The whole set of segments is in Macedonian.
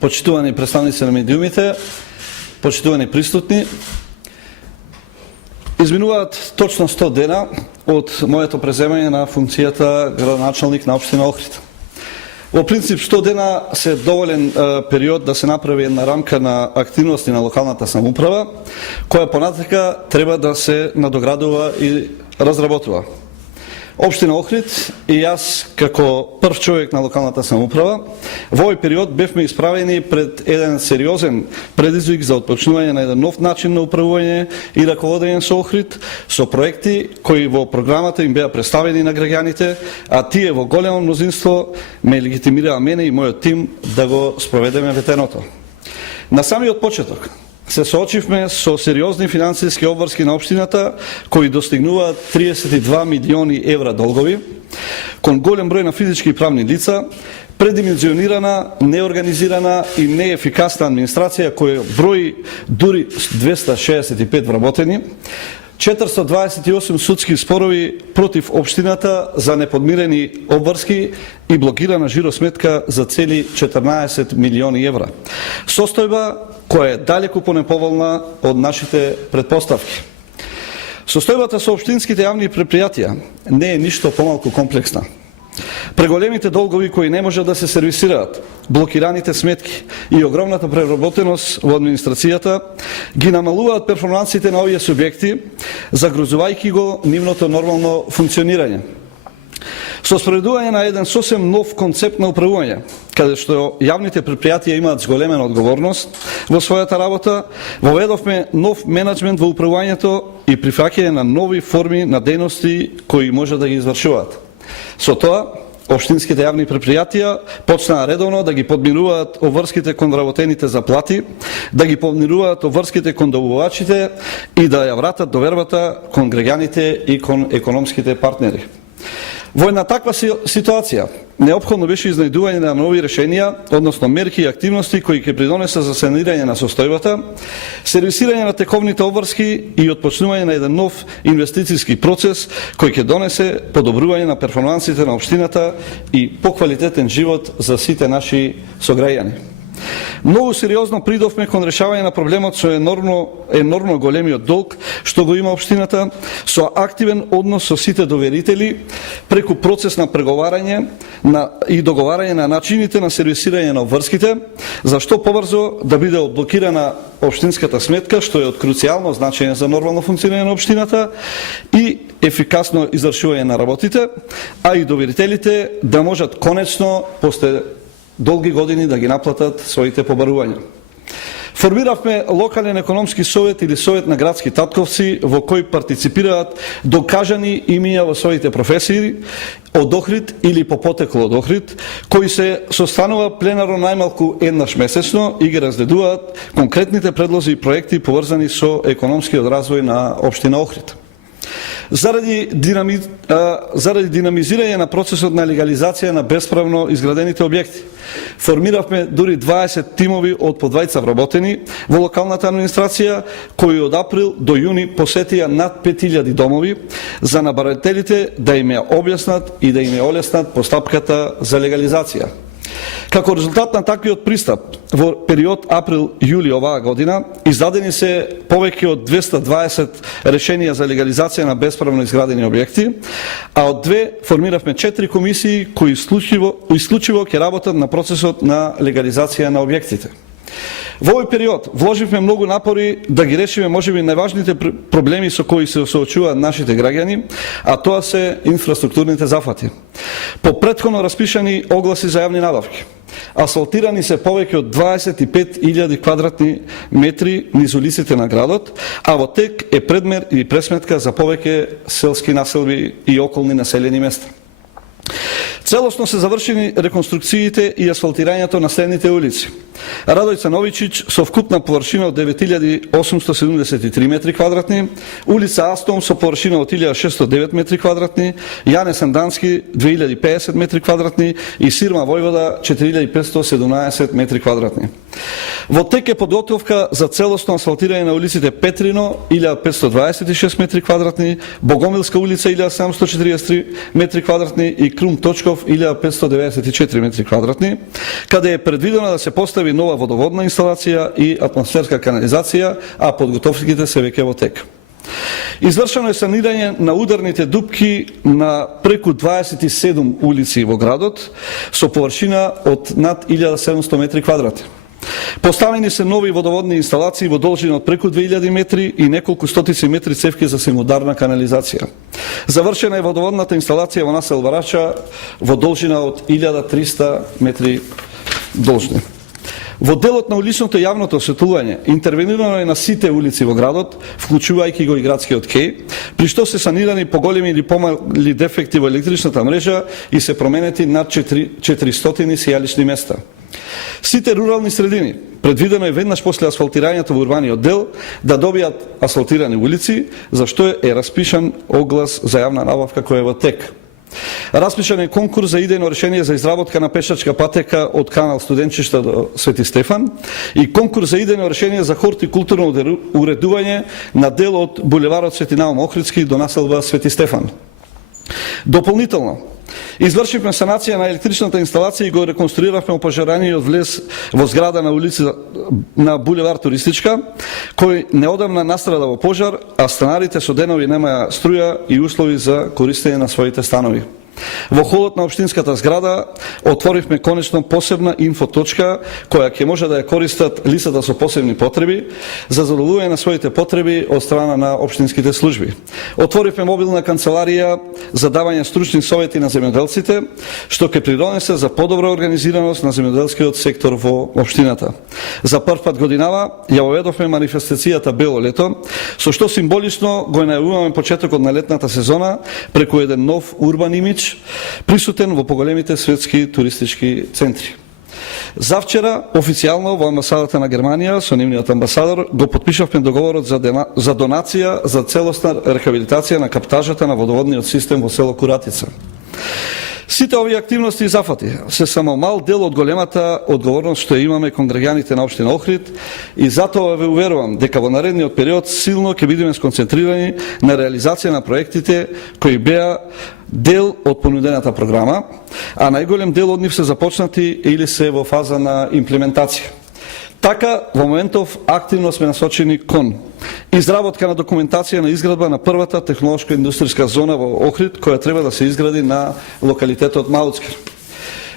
почитувани представници на медиумите, почитувани присутни, изминуваат точно 100 дена од моето преземање на функцијата градоначалник на општина Охрид. Во принцип 100 дена се доволен период да се направи една рамка на активности на локалната самоуправа, која понатака треба да се надоградува и разработува. Општина Охрид и јас како прв човек на локалната самоуправа во овој период бевме исправени пред еден сериозен предизвик за отпочнување на еден нов начин на управување и раководење со Охрид, со проекти кои во програмата им беа представени на граѓаните, а тие во големо мнозинство ме легитимираа мене и мојот тим да го спроведеме ветеното. На самиот почеток се соочивме со сериозни финансиски обврски на општината кои достигнуваат 32 милиони евра долгови, кон голем број на физички и правни лица, предимензионирана, неорганизирана и неефикасна администрација која брои дури 265 вработени, 428 судски спорови против општината за неподмирени обврски и блокирана жиросметка за цели 14 милиони евра. Состојба која е далеку понеповолна од нашите предпоставки. Состојбата со општинските јавни предпријатија не е ништо помалку комплексна. Преголемите долгови кои не можат да се сервисираат, блокираните сметки и огромната преработеност во администрацијата ги намалуваат перформансите на овие субјекти, загрозувајќи го нивното нормално функционирање. Со спроведување на еден сосем нов концепт на управување, каде што јавните предпријатија имаат зголемена одговорност во својата работа, воведовме нов менеджмент во управувањето и прифаќање на нови форми на дејности кои може да ги извршуваат. Со тоа, општинските јавни предпријатија почнаа редовно да ги подмируваат обврските кон вработените заплати, да ги подмируваат обврските кон добувачите и да ја вратат довербата кон граѓаните и кон економските партнери. Во една таква ситуација, неопходно беше изнајдување на нови решенија, односно мерки и активности кои ќе придонесат за санирање на состојбата, сервисирање на тековните обврски и отпочнување на еден нов инвестициски процес кој ќе донесе подобрување на перформансите на општината и поквалитетен живот за сите наши сограѓани. Многу сериозно придовме кон решавање на проблемот со енормно големиот долг што го има општината, со активен однос со сите доверители, преку процес на преговарање и договарање на начините на сервисирање на обврските, за што побрзо да биде одблокирана општинската сметка, што е од круцијално значење за нормално функционирање на општината и ефикасно извршување на работите, а и доверителите да можат конечно после долги години да ги наплатат своите побарувања. Формиравме локален економски совет или совет на градски татковци во кој партиципираат докажани имиња во своите професии од Охрид или по потекло од Охрид, кои се состанува пленарно најмалку еднаш месечно и ги разгледуваат конкретните предлози и проекти поврзани со економскиот развој на општина Охрид. Заради динамизирање на процесот на легализација на бесправно изградените објекти, формиравме дури 20 тимови од по 20 вработени во локалната администрација, кои од април до јуни посетија над 5000 домови за набарателите да им ја објаснат и да им ја олеснат постапката за легализација. Како резултат на таквиот пристап, во период април-јули оваа година, издадени се повеќе од 220 решенија за легализација на бесправно изградени објекти, а од две формиравме 4 комисии кои исклучиво ќе работат на процесот на легализација на објектите. Во овој период вложивме многу напори да ги решиме можеби најважните проблеми со кои се соочуваат нашите граѓани, а тоа се инфраструктурните зафати. По претходно распишани огласи за јавни набавки, асфалтирани се повеќе од 25.000 квадратни метри низ улиците на градот, а во тек е предмер и пресметка за повеќе селски населби и околни населени места. Целосно се завршени реконструкциите и асфалтирањето на следните улици: Радојца Новичич со вкупна површина од 9873 метри квадратни, улица Астом со површина од 1609 метри квадратни, Јане Сандански 2050 метри квадратни и Сирма Војвода 4517 метри квадратни. Во тек е подготовка за целосно асфалтирање на улиците Петрино 1526 метри квадратни, Богомилска улица 1743 метри квадратни и Крум Точков 1594 метри квадратни, каде е предвидено да се постави нова водоводна инсталација и атмосферска канализација, а подготовките се веќе во тек. Извршено е санирање на ударните дупки на преку 27 улици во градот со површина од над 1700 метри квадратни. Поставени се нови водоводни инсталации во должина од преку 2000 метри и неколку стотици метри цевки за секундарна канализација. Завршена е водоводната инсталација во насел Варача во должина од 1300 метри должни. Во делот на уличното јавното осветлување интервенирано е на сите улици во градот, вклучувајќи го и градскиот кеј, при што се санирани поголеми или помали дефекти во електричната мрежа и се променети над 400 сејалични места. Сите рурални средини предвидено е веднаш после асфалтирањето во урбаниот дел да добијат асфалтирани улици, за што е распишан оглас за јавна набавка која е во тек. Распишан е конкурс за идејно решение за изработка на пешачка патека од канал Студенчишта до Свети Стефан и конкурс за идејно решение за хортикултурно уредување на дел од булеварот Свети Наум Охридски до населба Свети Стефан. Дополнително, извршивме санација на електричната инсталација и го реконструиравме опожараниот влез во зграда на улица на булевар Туристичка, кој неодамна настрада во пожар, а станарите со денови немаја струја и услови за користење на своите станови. Во холот на општинската зграда отворивме конечно посебна инфоточка која ќе може да ја користат лицата со посебни потреби за задоволување на своите потреби од страна на општинските служби. Отворивме мобилна канцеларија за давање стручни совети на земјоделците, што ќе придонесе за подобра организираност на земјоделскиот сектор во општината. За прв пат годинава ја воведовме манифестацијата Бело лето, со што символично го најавуваме почетокот на летната сезона преку еден нов урбан имидж присутен во поголемите светски туристички центри. Завчера, официјално во амбасадата на Германија, со нивниот амбасадор, го подпишавме договорот за донација за целосна рехабилитација на каптажата на водоводниот систем во село Куратица. Сите овие активности и зафати се само мал дел од големата одговорност што имаме кон граѓаните на општина Охрид и затоа ве уверувам дека во наредниот период силно ќе бидеме сконцентрирани на реализација на проектите кои беа дел од понудената програма, а најголем дел од нив се започнати или се во фаза на имплементација. Така, во моментов активно сме насочени кон изработка на документација на изградба на првата технолошко-индустријска зона во Охрид, која треба да се изгради на локалитетот Мауцкер.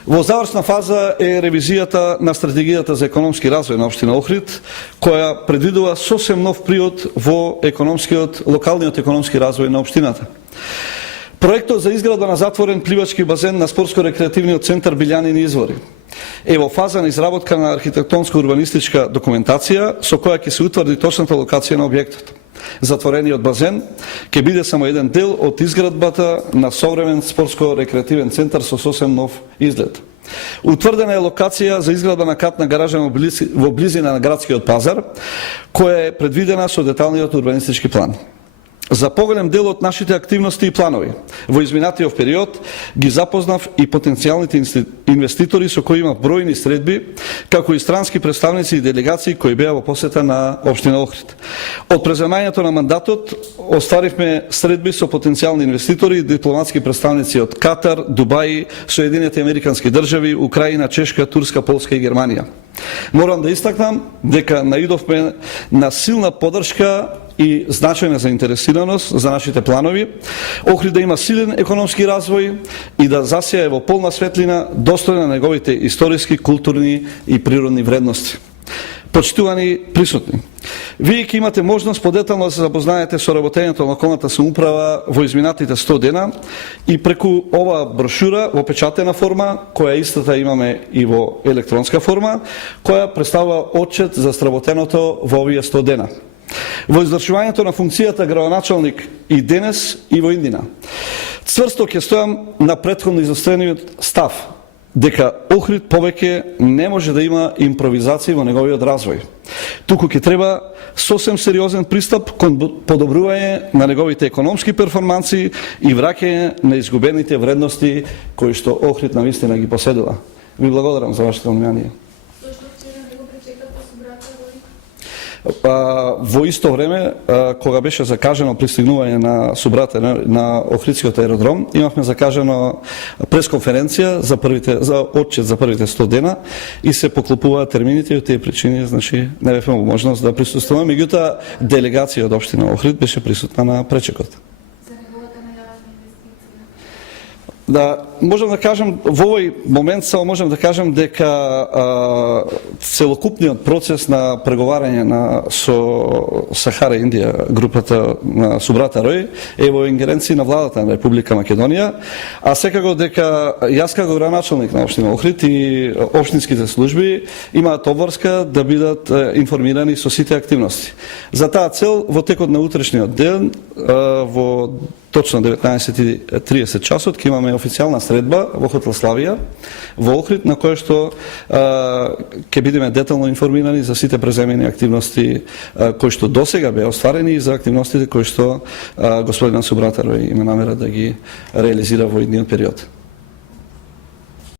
Во завршна фаза е ревизијата на стратегијата за економски развој на општина Охрид, која предвидува сосем нов приод во локалниот економски развој на општината. Проектот за изградба на затворен пливачки базен на спортско-рекреативниот центар Билјанини извори е во фаза на изработка на архитектонско-урбанистичка документација со која ќе се утврди точната локација на објектот. Затворениот базен ќе биде само еден дел од изградбата на современ спортско-рекреативен центар со сосем нов изглед. Утврдена е локација за изградба на катна гаража во близина на градскиот пазар, која е предвидена со деталниот урбанистички план. За поголем дел од нашите активности и планови во изминатиот период ги запознав и потенцијалните инвеститори со кои имав бројни средби, како и странски представници и делегации кои беа во посета на општина Охрид. Од преземањето на мандатот остваривме средби со потенцијални инвеститори и дипломатски представници од Катар, Дубај, Соединените Американски држави, Украина, Чешка, Турска, Полска и Германија. Морам да истакнам дека наидовме на силна поддршка и значајна заинтересираност за нашите планови, Охрид да има силен економски развој и да засеја во полна светлина достојна на неговите историски, културни и природни вредности. Почитувани присутни, вие ќе имате можност подетално да се запознаете со работењето на локалната самоуправа во изминатите 100 дена и преку ова брошура во печатена форма, која истата имаме и во електронска форма, која представува отчет за сработеното во овие 100 дена. Во извршувањето на функцијата градоначалник и денес и во Индина. Цврсто ќе стојам на претходно изострениот став, дека Охрид повеќе не може да има импровизација во неговиот развој. Туку ќе треба сосем сериозен пристап кон подобрување на неговите економски перформанси и враќање на изгубените вредности кои што Охрид навистина ги поседува. Ви благодарам за вашето внимание. Во исто време, кога беше закажено пристигнување на Субрате на Охридскиот аеродром, имавме закажено пресконференција за отчет за првите 100 дена и се поклопуваат термините и од тие причини, значи не бевме во можност да присуствуваме, меѓутоа делегација од општина Охрид беше присутна на пречекот. Да, можам да кажам, во овој момент само можам да кажам дека целокупниот процес на преговарање со Сахара Индија, групата на Субрата Рој, е во ингеренција на владата на Република Македонија, а секако дека јас како градоначалник на општина Охрид и општинските служби имаат обврска да бидат информирани со сите активности. За таа цел, во текот на утрешниот ден, во точно 19:30 часот ќе имаме официјална средба во хотел Славија во Охрид, на која што ќе бидеме детално информирани за сите преземени активности кои што досега беа остварени и за активностите кои што господинот Субрата Рој има намера да ги реализира во идниот период.